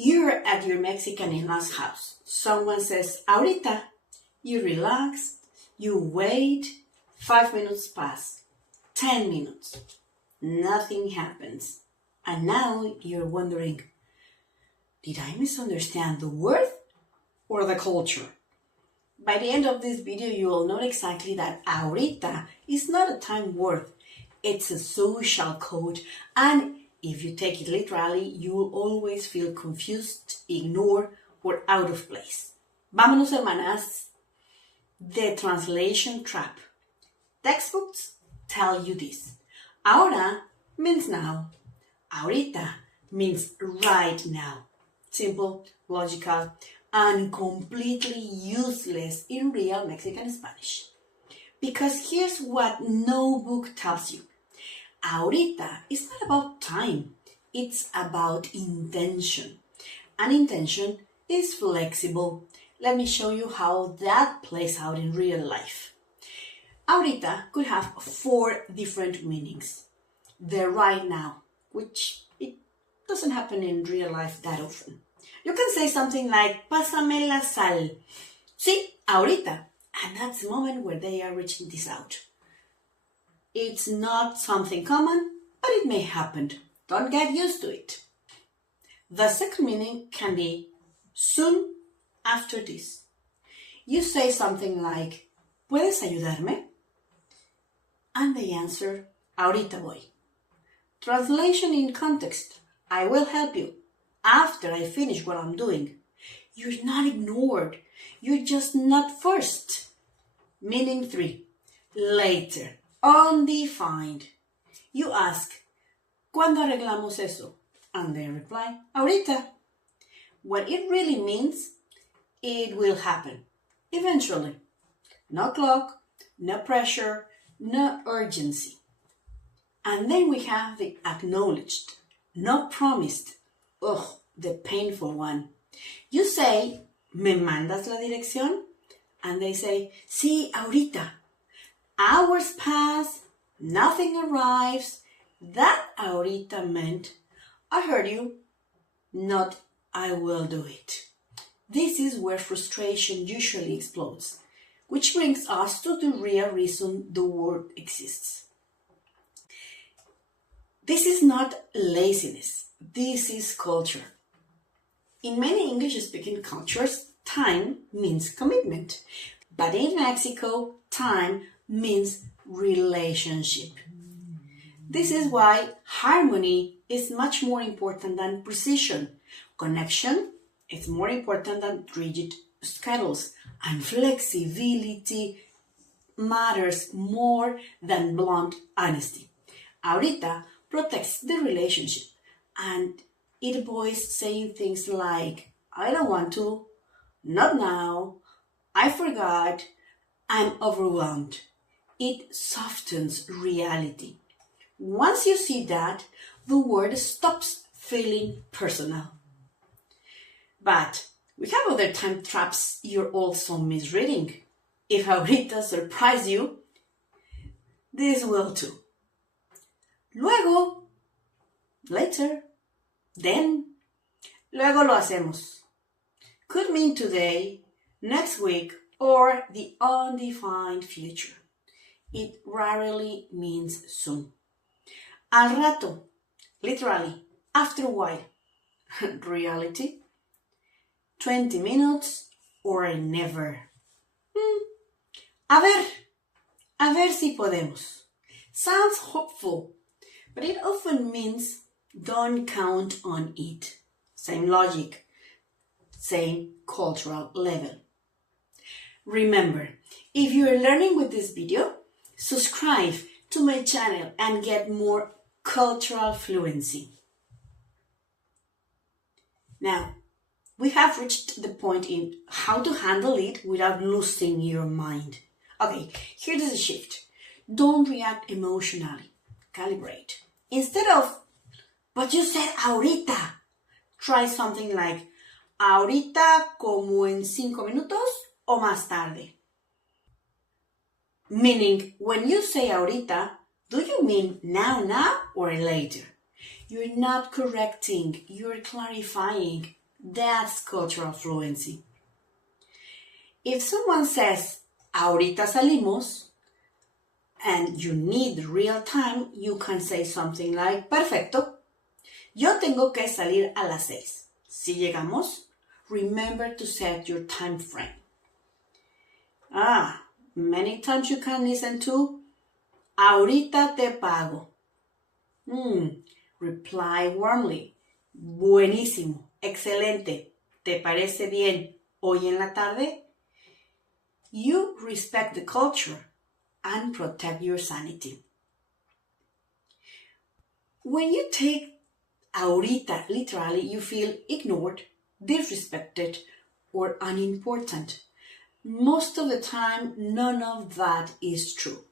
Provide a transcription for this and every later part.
You're at your Mexican in-laws house. Someone says, Ahorita. You relax, you wait, 5 minutes pass, 10 minutes. Nothing happens. And now you're wondering, did I misunderstand the word or the culture? By the end of this video, you will know exactly that ahorita is not a time word. It's a social code, and if you take it literally, you will always feel confused, ignored, or out of place. Vámonos, hermanas. The translation trap. Textbooks tell you this. Ahora means now. Ahorita means right now. Simple, logical, and completely useless in real Mexican Spanish. Because here's what no book tells you. Ahorita is not about time. It's about intention. And intention is flexible. Let me show you how that plays out in real life. Ahorita could have 4 different meanings. The right now, which it doesn't happen in real life that often. You can say something like, pásame la sal. Sí, ahorita. And that's the moment where they are reaching this out. It's not something common, but it may happen. Don't get used to it. The second meaning can be soon after this. You say something like, ¿puedes ayudarme? And they answer, ahorita voy. Translation in context, I will help you after I finish what I'm doing. You're not ignored. You're just not first. Meaning 3, later, undefined. You ask, ¿cuándo arreglamos eso? And they reply, ahorita. What it really means, it will happen, eventually. No clock, no pressure, no urgency. And then we have the acknowledged, not promised. Oh, the painful one. You say, ¿me mandas la dirección? And they say, sí, ahorita. Hours pass, nothing arrives. That ahorita meant, I heard you, not I will do it. This is where frustration usually explodes, which brings us to the real reason the word exists. This is not laziness. This is culture. In many English-speaking cultures, time means commitment. But in Mexico, time means relationship. This is why harmony is much more important than precision. Connection is more important than rigid schedules. And flexibility matters more than blunt honesty. Ahorita protects the relationship, and it avoids saying things like, I don't want to, not now, I forgot, I'm overwhelmed. It softens reality. Once you see that, the word stops feeling personal. But we have other time traps you're also misreading. If ahorita surprised you, this will too. Luego, later, then, luego lo hacemos. Could mean today, next week, or the undefined future. It rarely means soon. Al rato, literally, after a while. Reality, 20 minutes or never. A ver si podemos. Sounds hopeful, but it often means don't count on it. Same logic, same cultural level. Remember, if you are learning with this video, subscribe to my channel and get more cultural fluency. Now, we have reached the point in how to handle it without losing your mind. Okay, here's the shift. Don't react emotionally. Calibrate. Instead of, but you said ahorita, try something like, ahorita como en 5 minutos o más tarde. Meaning, when you say ahorita, do you mean now or later? You're not correcting, you're clarifying. That's cultural fluency. If someone says, ahorita salimos, and you need real time, you can say something like, perfecto, yo tengo que salir a las 6. Si llegamos, remember to set your time frame. Many times you can listen to, ahorita te pago. Reply warmly, buenísimo, excelente, ¿te parece bien hoy en la tarde? You respect the culture and protect your sanity. When you take ahorita literally, you feel ignored, disrespected, or unimportant. Most of the time, none of that is true.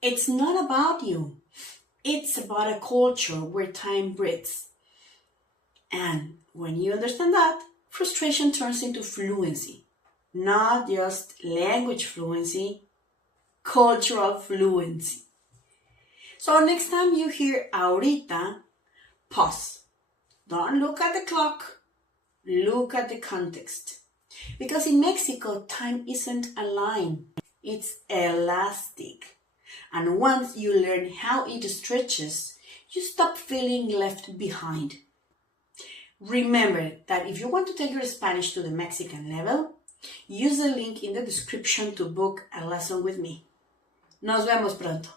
It's not about you. It's about a culture where time breathes. And when you understand that, frustration turns into fluency. Not just language fluency, cultural fluency. So next time you hear ahorita, pause. Don't look at the clock. Look at the context. Because in Mexico, time isn't a line. It's elastic. And once you learn how it stretches, you stop feeling left behind. Remember that if you want to take your Spanish to the Mexican level, use the link in the description to book a lesson with me. Nos vemos pronto.